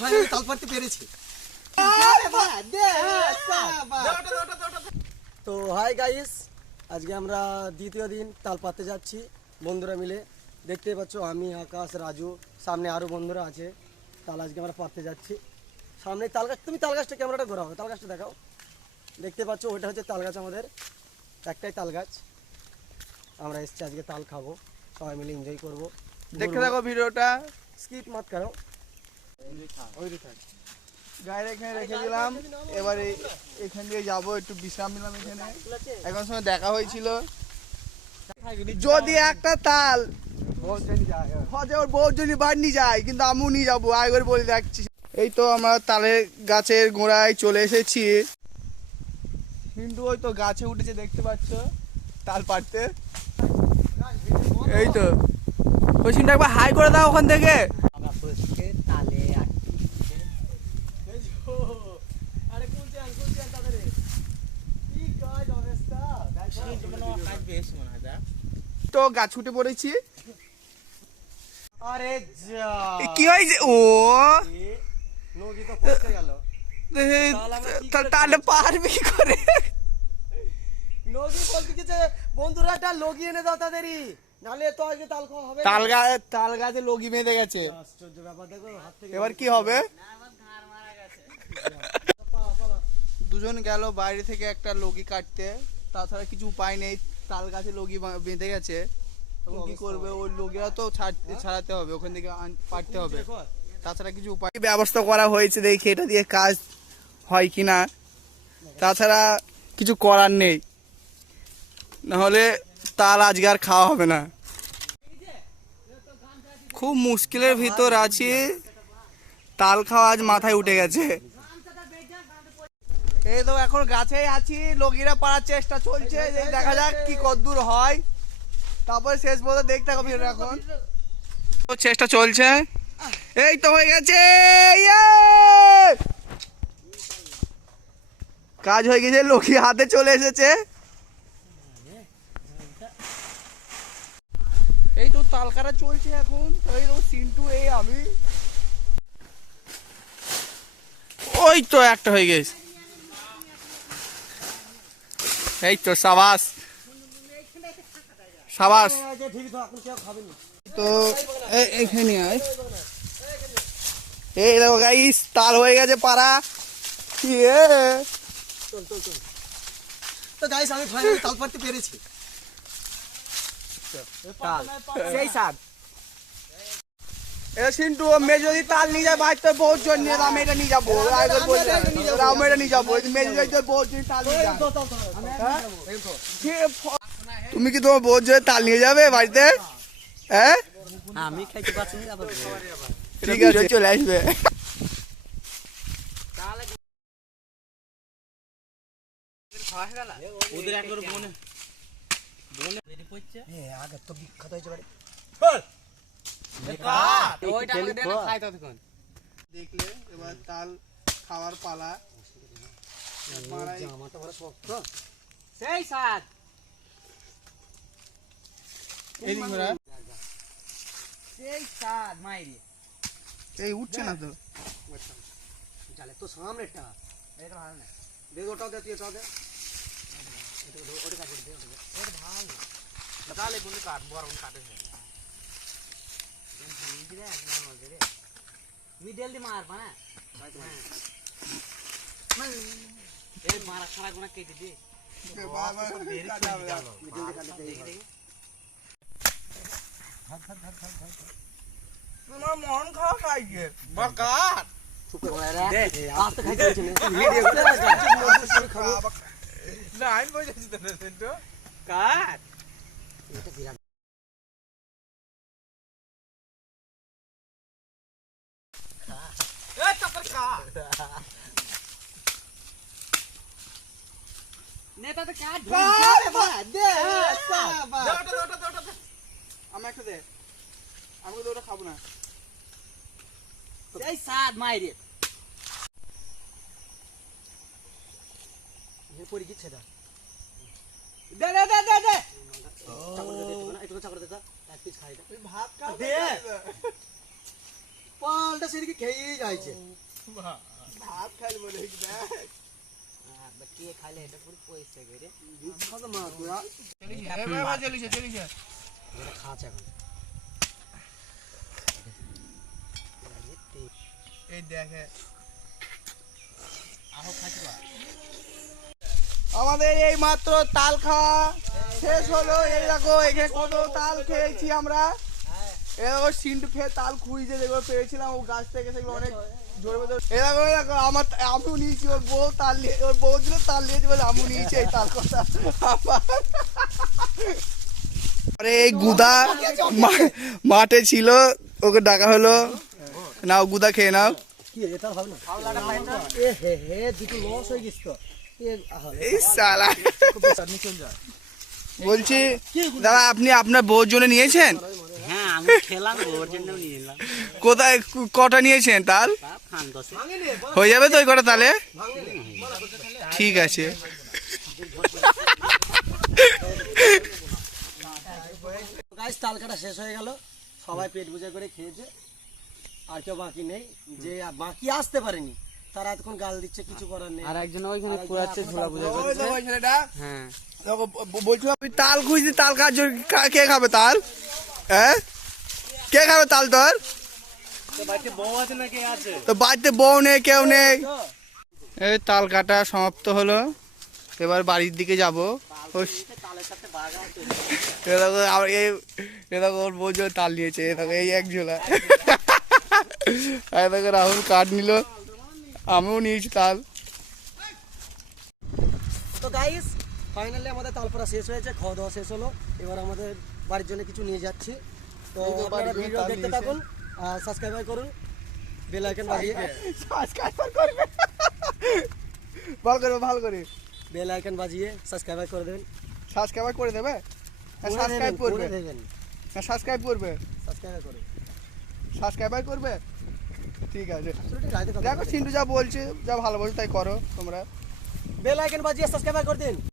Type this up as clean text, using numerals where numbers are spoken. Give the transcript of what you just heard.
ভাই আমি তাল পারতে পেরেছি। তো হাই গাইস, আজকে আমরা দ্বিতীয় দিন তাল পাততে যাচ্ছি বন্ধুরা মিলে। দেখতেই পাচ্ছ আমি, আকাশ, রাজু, সামনে আরও বন্ধুরা আছে। তাল আজকে আমরা পাততে যাচ্ছি। সামনে তাল গাছ, তুমি তাল গাছটা ক্যামেরাটা ঘোরাও, তাল গাছটা দেখাও। দেখতে পাচ্ছ ওইটা হচ্ছে তাল গাছ, আমাদের একটাই তাল গাছ। আমরা এসছি আজকে তাল খাবো, সবাই মিলে এনজয় করবো। দেখতে থাকো ভিডিওটা, স্কিপ মত করো। গাড়ি এখানে রেখে দিলাম, এবারে এখান দিয়ে যাবো, একটু বিশ্রাম নিলাম এখানে। এখন সময় দেখা হয়েছিল, যদি একটা তাল ওর বউ যদি বাড়ি নিয়ে যায়, কিন্তু আমিও নিয়ে যাবো, একবার বলে রাখছি। এই তো আমরা তালের গাছের গোড়ায় চলে এসেছি, কিন্তু ওই তো গাছে উঠেছে দেখতে পাচ্ছ তাল পাড়তে। এই তো ওই সিনটা একবার হাই করে দাও ওখান থেকে। তো গাছ উঠে পড়েছি। আরে যা কি হয়েছে? ও নদী তো পড়তে গেল। তাহলে পারবি কি করে? লগি বলতে কি যে বন্ধুরা একটা লগি এনে দাও তাদেরই, নালে তো আজকে তাল খাওয়া হবে। তাল গাছে লগি বেঁধে গেছে, আশ্চর্য ব্যাপার, দেখো হাত থেকে। এবার কি হবে? দুজন গেল বাইরে থেকে একটা লগি কাটতে, তাছাড়া কিছু উপায় নেই, তাল গাছে লগি বেঁধে গেছে। তখন কি করবে? ওই লগিরা তো ছাড়াতে হবে, ওখান থেকে পাড়তে হবে, তাছাড়া কিছু উপায় ব্যবস্থা করা হয়েছে। দেখি এটা দিয়ে কাজ হয় কিনা, তাছাড়া কিছু করার নেই, নাহলে তাল আজকে আর খাওয়া হবে না। খুব মুশকিলের ভিতর আছি, তাল খাওয়া আজ মাথায় উঠে গেছে। এই তো এখন গাছেই আছি, লগিরা পাড়ার চেষ্টা চলছে, দেখা যাক কি কতদূর হয়, তারপরে শেষ পর্যন্ত দেখতে হবে। এখন চেষ্টা চলছে, এই তো হয়ে গেছে, কাজ হয়ে গেছে, লগি হাতে চলে এসেছে। এই তো তাল কাটা চলছে এখন। এই তো সিন্টু, এই আমি, ওই তো একটা হয়ে গেছে। এই তো সাবাস সাবাস। তো এখানে আয়, এই দেখো গাইস, তাল হয়ে গেছে পাড়া। চল চল চল। তো গাইস আমি ফাইনালি তাল পারতে পেরেছি। সেই সাত সিন্টু মেয়ে যদি তাল নিয়ে যায় ভাই, তো বহুত জন নিয়ে আমি এটা নিয়ে যাবো, আমি এটা নিয়ে যাবো। মেয়ে যদি বহুত জন তাল নিয়ে যায়, তুমি কি তোমার বহুত জন তাল নিয়ে যাবে বাড়িতে? হ্যাঁ আমি খাইতে পারছি না, ঠিক আছে, চলে আসবে। ওদের একবার বনে বনে রেডি করছে। হ্যাঁ আগে তো বিখ্যাত হয়েছে বাড়ি। ওইটা আমাকে দেনা খাই ততক্ষণ। দেখলে এবার তাল খাওয়ার পালা। জামাটা বড় শক্ত, সেই সাত এদিক ঘোরা, সেই সাত মাইরি। এই উঠছে না তো, জালে তো সামনেটা এটা ভালো না, দে ওটাও দে, তুই এটাও দে, ওটা কাট দে, ওটা ভালো না তাহলে বন্ধু কাট বড় কাটে যায়। মিডল দি মার পানা এই মারা খারা গুনা কেটে দে, তোমার মন খাওয়া খাইছে বাকাত শুকর বড়া রে আস্তে খাইতে হচ্ছে ভিডিও করে খাবো না। আমি বলছি তো সেন্টো কাট এটা বিরাট এ চাপর খা নেতা তো কাট দে দে আমি একটা দে, আমি তো ওটা খাবো না। এই সাত মাইরে এর পরি কি ছেদা দে দে দে দে দে চাকর দে, একটু না একটু চাকর দে, এক পিস খাই দে, ভাত খা দে পালটা সেদিকে খেয়েই যাইছে। ভাত খাইলে মনে হচ্ছে দেখ। কে খাইলে এটা পুরো পয়সা করে বিখ্যাত মাছ ওরা। চলিছে। এটা খাচ্ছে এখন। এই দেখে আহো খাচ্ছি বা আমাদের এই মাত্র তাল খাওয়া শেষ হলো। এই দেখো এখানে কত তাল খেয়েছি আমরা। এই দেখো সিন্টু খেয়ে তাল খুঁজে যেগুলো পেয়েছিলাম ও গাছ থেকে, সেগুলো অনেক জোরে বেঁধে। এই দেখো আমার আমিও নিয়েছি, ওর বউ তাল নিয়ে, ওর বউ ছিল তাল নিয়েছি বলে আমিও নিয়েছি এই তাল কথা। আরে এই গুদা মাঠে ছিল, ওকে ডাকা হলো, নাও গুদা খেয়ে নাও। কি এটা হবে না? এ হে হে দুটো লস হয়ে গেছে তো। এই সালা বলছি দাদা, আপনি আপনার বউর জন্য নিয়েছেন? হ্যাঁ আমি খেলাম ওর জন্য নিয়ে নিলাম কোথায় কটা নিয়েছেন তাল? খান দশে হয়ে যাবে তো ওই কটা তালে? ঠিক আছে। গাইস তাল কাটা শেষ হয়ে গেল, সবাই পেট পূজা করে খেয়েছে, আর কেউ বাকি নেই। যে বাকি আসতে পারেনি তারা এতক্ষণ গাল দিচ্ছে, কিছু করার নেই। আর একজন ওইখানে পুরাচ্ছে ঝোলা পূজা ওই দেখো ওই ছেলেটা। হ্যাঁ দেখো, বলছিলাম তুই তাল খুঁজছি, তাল খাওয়ার জন্য কে খাবে তাল? হ্যাঁ কে খাবে তাল তোর? বউ আছে না কে আছে তো বাড়িতে বউ নেই, কেউ নেই। এই তাল কাটা সমাপ্ত হলো, এবার বাড়ির দিকে যাবো। তালের সাথে বাগা আছে দেখো ওর বউ জোড়া তাল নিয়েছে, এ দেখো এই এক ঝোলা। আর দেখো রাহুল কাঠ নিল, আমিও নিয়েছি তাল। তো গাইস ফাইনালি আমাদের তালপরা শেষ হয়েছে, খাওয়া দাওয়া শেষ হলো। এবার আমাদের বাড়ির জন্য কিছু নিয়ে যাচ্ছি। তো এই তো আপনারা বাড়ির জন্য ভিডিও তাল দেখতে নিয়েছে। থাকুন, সাবস্ক্রাইব করুন, বেল আইকন বাজিয়ে ভালো করে বেল আইকন বাজিয়ে সাবস্ক্রাইব করে দেবেন। সাবস্ক্রাইব করে দেবে, সাবস্ক্রাইব করবে, সাবস্ক্রাইব করবে, সাবস্ক্রাইব করবে। ঠিক আছে, দেখো চিন্টু যা বলছে, যা ভালো বলছে তাই করো তোমরা। বেল আইকন বাজিয়ে সাবস্ক্রাইব করে দিন।